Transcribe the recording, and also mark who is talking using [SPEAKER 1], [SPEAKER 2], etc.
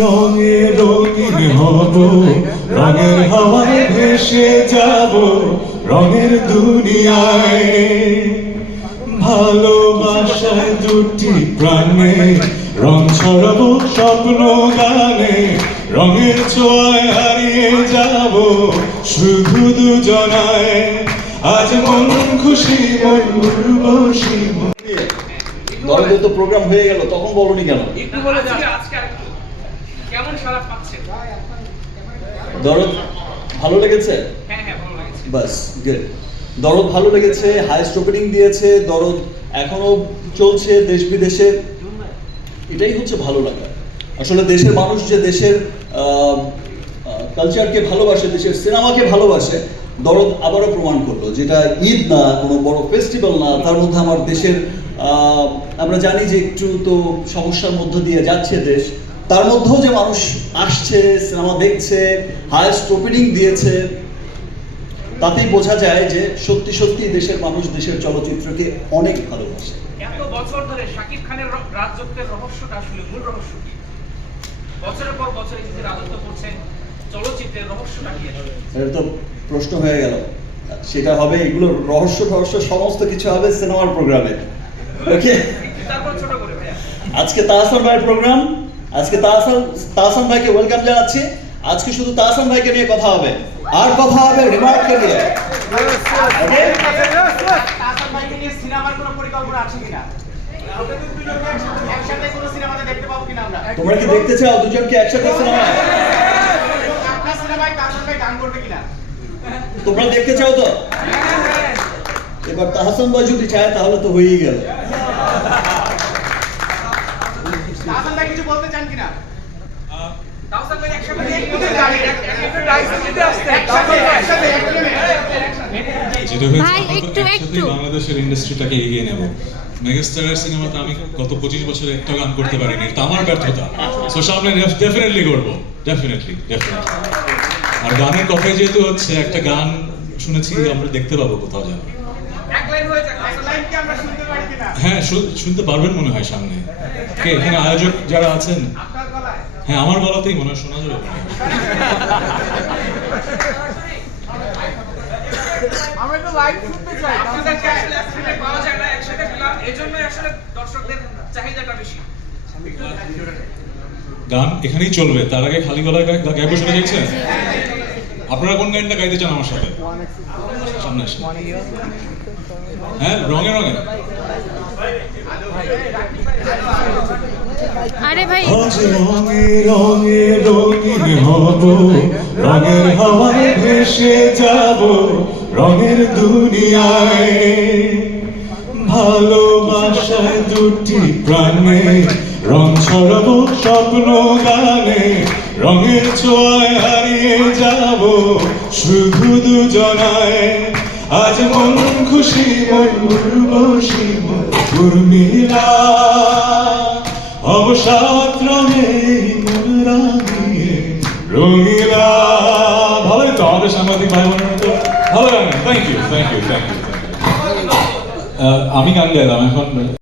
[SPEAKER 1] রঙে রঙিন হব রঙের হাওয়ায় ভেসে যাব রঙের দুনিয়ায় ভালোবাসায় দুটি প্রাণে রং ছড়াবো স্বপ্ন গানে রঙের ছোঁয়ায় হারিয়ে যাব শুধু দুজনায় আজ মন খুশি মন উর্বশী মন
[SPEAKER 2] তো প্রোগ্রাম হয়ে গেল তখন বলনি কেন
[SPEAKER 3] একটু বলে আজকে। কেমন সারা পাচ্ছে?
[SPEAKER 2] দরদ ভালো লেগেছে?
[SPEAKER 3] হ্যাঁ হ্যাঁ ভালো লাগছে।
[SPEAKER 2] বাস গুড দরদ ভালো লেগেছে হাইস্ট ওপেনিং দিয়েছে দরদ এখনও চলছে দেশ বিদেশে। এটাই হচ্ছে ভালো লাগা। আসলে দেশের মানুষ যে দেশের কালচারকে ভালোবাসে দেশের সিনেমাকে ভালোবাসে দরদ আবারও প্রমাণ করল যেটা ঈদ না কোনো বড় ফেস্টিভ্যাল না তার মধ্যে আমার দেশের আহ, আমরা জানি যে একটু তো সমস্যার মধ্য দিয়ে যাচ্ছে দেশ। তার মধ্যেও যে মানুষ আসছে সিনেমা দেখছে হায়েস্ট ওপেনিং দিয়েছে তাতেই বোঝা যায় যে সত্যি সত্যি দেশের মানুষ দেশের চলচ্চিত্রকে অনেক ভালোবাসে।
[SPEAKER 3] এত বছর ধরে শাকিব খানের রাজত্বের রহস্যটা আসলে মূল রহস্য কি? বছরের পর বছর রাজত্ব করছেন চলচ্চিত্রের রহস্যটা কি
[SPEAKER 2] এটা তো প্রশ্ন হয়ে গেল। সেটা হবে এগুলো রহস্য রহস্য সমস্ত কিছু হবে সিনেমার প্রোগ্রামে। ওকে আজকে তাহসান ভাইয়ের প্রোগ্রাম আজকে তাহসান তাহসান ভাইকে ওয়েলকাম জানাচ্ছি। আজকে শুধু তাহসান ভাইকে নিয়ে কথা হবে আর কথা হবে রিমার্ককে নিয়ে। Okay?
[SPEAKER 4] তাসান ভাইকে নিয়ে
[SPEAKER 2] তোমরা কি দেখতে চাও দুজনকে একসাথে সিনেমা তোমরা দেখতে চাও তো? এবার তাহসান ভাই যদি চায় তাহলে তো হয়েই গেল।
[SPEAKER 4] বলতে চান কিনা?
[SPEAKER 3] ভাই
[SPEAKER 4] একটু একটু।
[SPEAKER 1] বাংলাদেশের ইন্ডাস্ট্রিটাকে এগিয়ে নেব। মেগাস্টারের সিনেমাতে আমি গত পঁচিশ বছরে একটা গান করতে পারিনি এটা আমার ব্যর্থতা। সো সামনে ডেফিনেটলি করব ডেফিনেটলি ডেফিনেটলি আর গানের কথাই যেহেতু হচ্ছে একটা গান শুনেছি আমরা দেখতে পাবো কোথাও
[SPEAKER 3] লাইন হয়ে যাক
[SPEAKER 4] এক লাইন কি আমরা শুনতে পারি কিনা?
[SPEAKER 1] হ্যাঁ শু- শুনতে পারবেন মনে হয় সামনে। কে? এখানে আয়োজক যারা আছেন। হ্যাঁ আমার গলাতেই মনে হয় শোনা যাবে।
[SPEAKER 4] আমরা একটু লাইভ শুনতে চাই।
[SPEAKER 3] আপনাদেরকে আসলে একসাথে পাওয়া যায় না একসাথে পেলাম এই আসলে দর্শকদের চাহিদাটা বেশি।
[SPEAKER 1] গান এখানেই চলবে তার আগে খালি গলায় গাইবো শুনে চাইছেন আপনারা কোন গানটা গাইতে চান আমার সাথে? সামনে হ্যাঁ রঙে রঙে।
[SPEAKER 5] আরে ভাই।
[SPEAKER 1] রঙে রঙে রঙিন হব রঙের হাওয়ায় ভেসে যাব রঙের দুনিয়ায়। ভালোবাসায় দুটি প্রাণে রং ছড়াবো স্বপ্ন গানে রঙের ছোঁয়ায় হারিয়ে যাব শুধু দুজনায়। আজ মন খুশি, মন উর্বশী, মন উর্মিলা। অবসাদ রঙে মন রাঙিয়ে রঙিলা। ভালোই তো আমাদের সাংবাদিক ভাই বোনেরা তো ভালো গান thank you thank you thank you আমি গান গাইলাম, এখন